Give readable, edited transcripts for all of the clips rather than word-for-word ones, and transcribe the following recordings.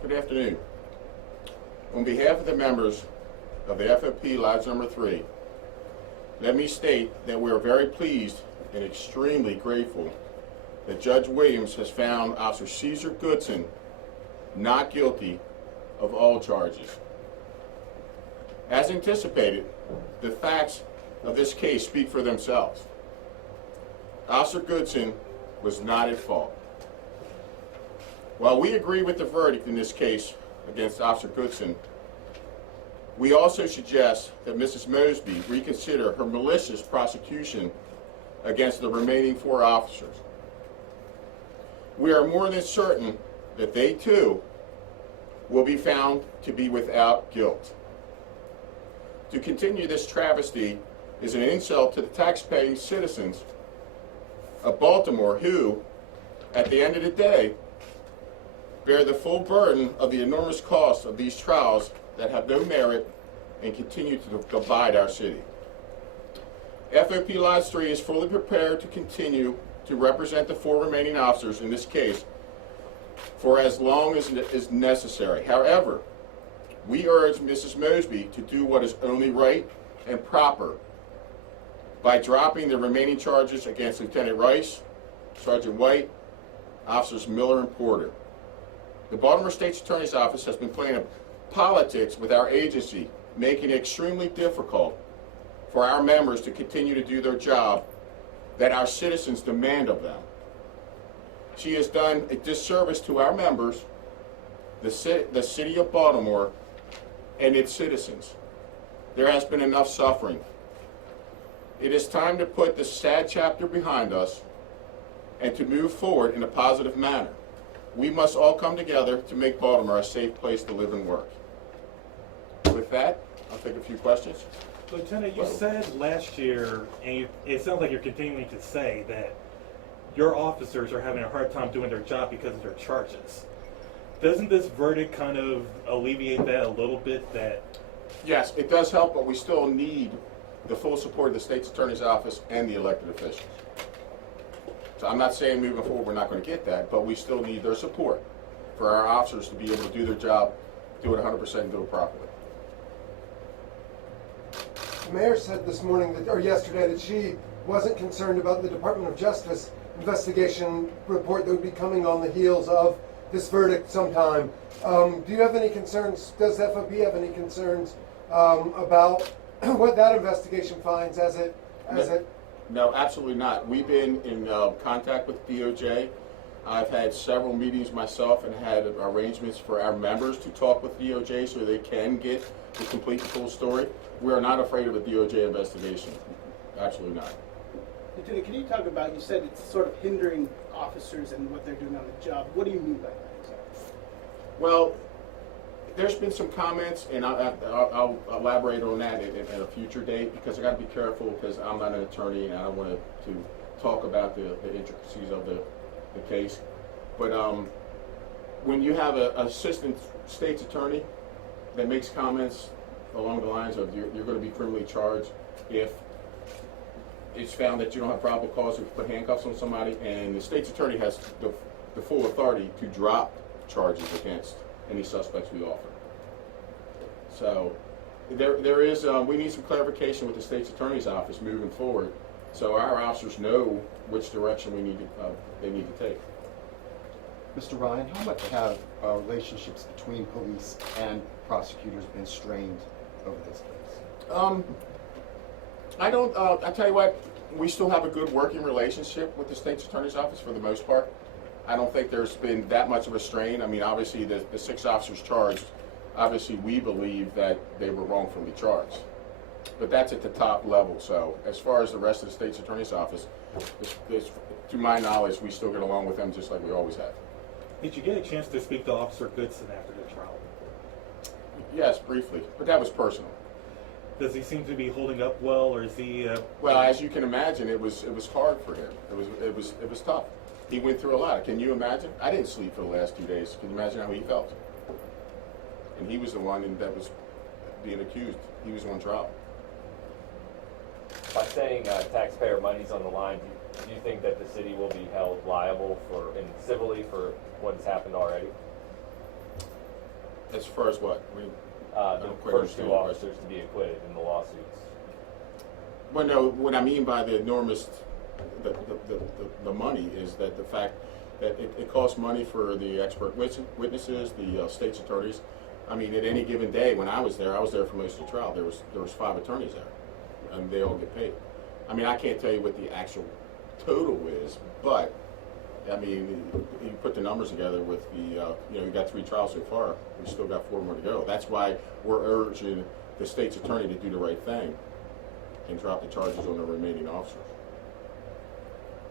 Good afternoon. On behalf of the members of the FOP Lodge Number 3, let me state that we are very pleased and extremely grateful that Judge Williams has found Officer Caesar Goodson not guilty of all charges. As anticipated, the facts of this case speak for themselves. Officer Goodson was not at fault. While we agree with the verdict in this case against Officer Goodson, we also suggest that Mrs. Mosby reconsider her malicious prosecution against the remaining 4 officers. We are more than certain that they too will be found to be without guilt. To continue this travesty is an insult to the tax-paying citizens of Baltimore who, at the end of the day, bear the full burden of the enormous cost of these trials that have no merit and continue to divide our city. FOP Lodge 3 is fully prepared to continue to represent the 4 remaining officers in this case for as long as is necessary. However, we urge Mrs. Mosby to do what is only right and proper by dropping the remaining charges against Lieutenant Rice, Sergeant White, Officers Miller and Porter. The Baltimore State's Attorney's Office has been playing politics with our agency, making it extremely difficult for our members to continue to do their job that our citizens demand of them. She has done a disservice to our members, the city of Baltimore, and its citizens. There has been enough suffering. It is time to put this sad chapter behind us and to move forward in a positive manner. We must all come together to make Baltimore a safe place to live and work. With that, I'll take a few questions. Lieutenant, you said last year, and it sounds like you're continuing to say, that your officers are having a hard time doing their job because of their charges. Doesn't this verdict kind of alleviate that a little bit? That yes, it does help, but we still need the full support of the State's Attorney's Office and the elected officials. So I'm not saying moving forward we're not going to get that, but we still need their support for our officers to be able to do their job, do it 100% and do it properly. The mayor said this morning, or yesterday, that she wasn't concerned about the Department of Justice investigation report that would be coming on the heels of this verdict sometime. Do you have any concerns, does FOP have any concerns about what that investigation finds as it? No, absolutely not. We've been in contact with DOJ. I've had several meetings myself and had arrangements for our members to talk with DOJ so they can get the complete and full story. We are not afraid of a DOJ investigation. Absolutely not. Lieutenant, can you talk about, you said it's sort of hindering officers and what they're doing on the job. What do you mean by that exactly? Well, there's been some comments, and I'll elaborate on that at a future date because I got to be careful because I'm not an attorney and I don't want to talk about the intricacies of the case. But when you have an assistant state's attorney that makes comments along the lines of you're going to be criminally charged if it's found that you don't have probable cause to put handcuffs on somebody, and the state's attorney has the full authority to drop charges against any suspects we offer. So there is, we need some clarification with the state's attorney's office moving forward so our officers know which direction they need to take. Mr. Ryan, how much have relationships between police and prosecutors been strained over this case? I tell you what, we still have a good working relationship with the state's attorney's office for the most part. I don't think there's been that much of a strain. I mean, obviously, the 6 officers charged, obviously, we believe that they were wrongfully charged. But that's at the top level. So as far as the rest of the state's attorney's office, to my knowledge, we still get along with them just like we always have. did you get a chance to speak to Officer Goodson after the trial? Yes, briefly, but that was personal. Does he seem to be holding up well, or is he? Well, as you can imagine, it was hard for him. It was tough. He went through a lot. Can you imagine? I didn't sleep for the last 2 days. Can you imagine how he felt? And he was the one that was being accused. He was on trial. By saying taxpayer money's on the line, do you think that the city will be held liable civilly for what has happened already? As far as what? The don't quite first understand two the officers to be acquitted in the lawsuits. Well, no, what I mean by the enormous, the money is that the fact that it costs money for the expert witnesses, the state's attorneys. I mean, at any given day, when I was there for most of the trial, there was 5 attorneys there, and they all get paid. I mean, I can't tell you what the actual total is, but I mean, you put the numbers together with the, we got 3 trials so far. We still got 4 more to go. That's why we're urging the state's attorney to do the right thing and drop the charges on the remaining officers.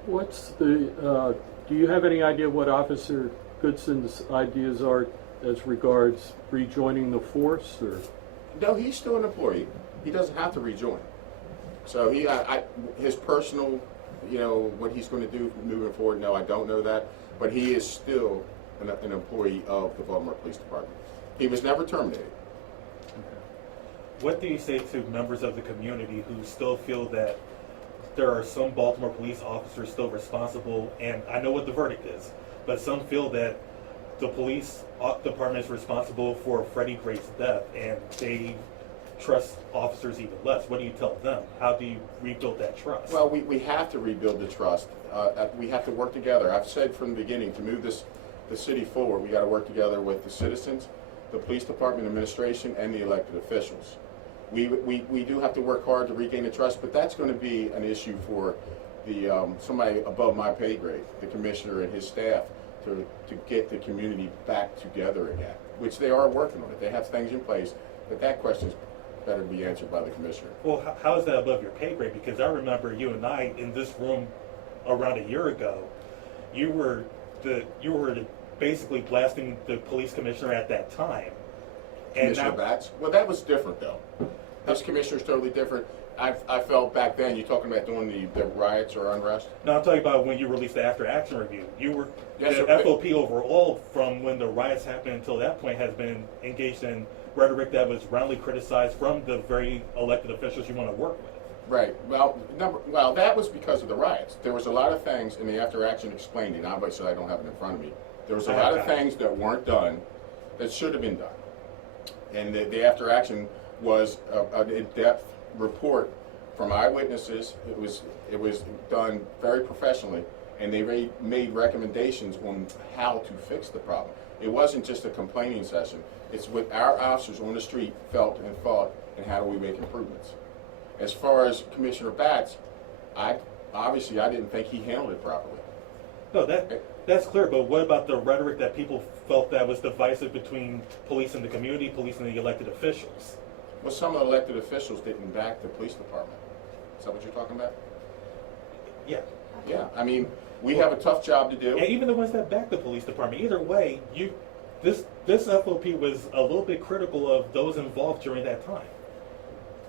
What's the, do you have any idea what Officer Goodson's ideas are as regards rejoining the force, or? No, he's still an employee. He doesn't have to rejoin. So his personal, what he's going to do moving forward, no, I don't know that. But he is still an employee of the Baltimore Police Department. He was never terminated. What do you say to members of the community who still feel that there are some Baltimore police officers still responsible, and I know what the verdict is, but some feel that the police department is responsible for Freddie Gray's death, and they trust officers even less? What do you tell them? How do you rebuild that trust? Well, we have to rebuild the trust. We have to work together. I've said from the beginning, to move the city forward, we got to work together with the citizens, the police department administration, and the elected officials. We do have to work hard to regain the trust, but that's going to be an issue for the somebody above my pay grade, the commissioner and his staff, to get the community back together again, which they are working on it. They have things in place, but that question's better be answered by the commissioner. Well, how is that above your pay grade? Because I remember you and I in this room around a year ago, you were basically blasting the police commissioner at that time. Commissioner Batts? Well, that was different, though. This commissioner's totally different. I felt back then, you're talking about doing the riots or unrest? No, I'm talking about when you released the after action review. You were, Yes, the sir. FOP overall, from when the riots happened until that point, has been engaged in rhetoric that was roundly criticized from the very elected officials you want to work with. Right. Well, that was because of the riots. There was a lot of things in the after action explained, and obviously I don't have it in front of me. There was a lot of things that weren't done that should have been done. And the after action was an in-depth report from eyewitnesses. It was done very professionally, and they made recommendations on how to fix the problem. It wasn't just a complaining session. It's what our officers on the street felt and thought, and how do we make improvements. As far as Commissioner Batts, I didn't think he handled it properly. No, that's clear, but what about the rhetoric that people felt that was divisive between police and the community, police and the elected officials? Well, some of the elected officials didn't back the police department. Is that what you're talking about? Yeah. Yeah, I mean, we have a tough job to do. And even the ones that back the police department. Either way, this FOP was a little bit critical of those involved during that time.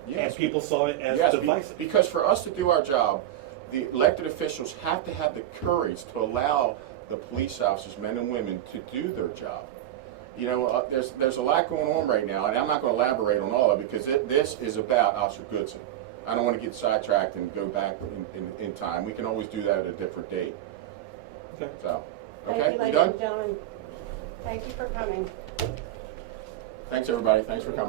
Yes, and people saw it as divisive. Because for us to do our job, the elected officials have to have the courage to allow the police officers, men and women, to do their job. There's a lot going on right now, and I'm not going to elaborate on all of it because this is about Officer Goodson. I don't want to get sidetracked and go back in time. We can always do that at a different date. Okay. So, Thank okay, you, we ladies done? and gentlemen. Thank you for coming. Thanks, everybody. Thanks for coming.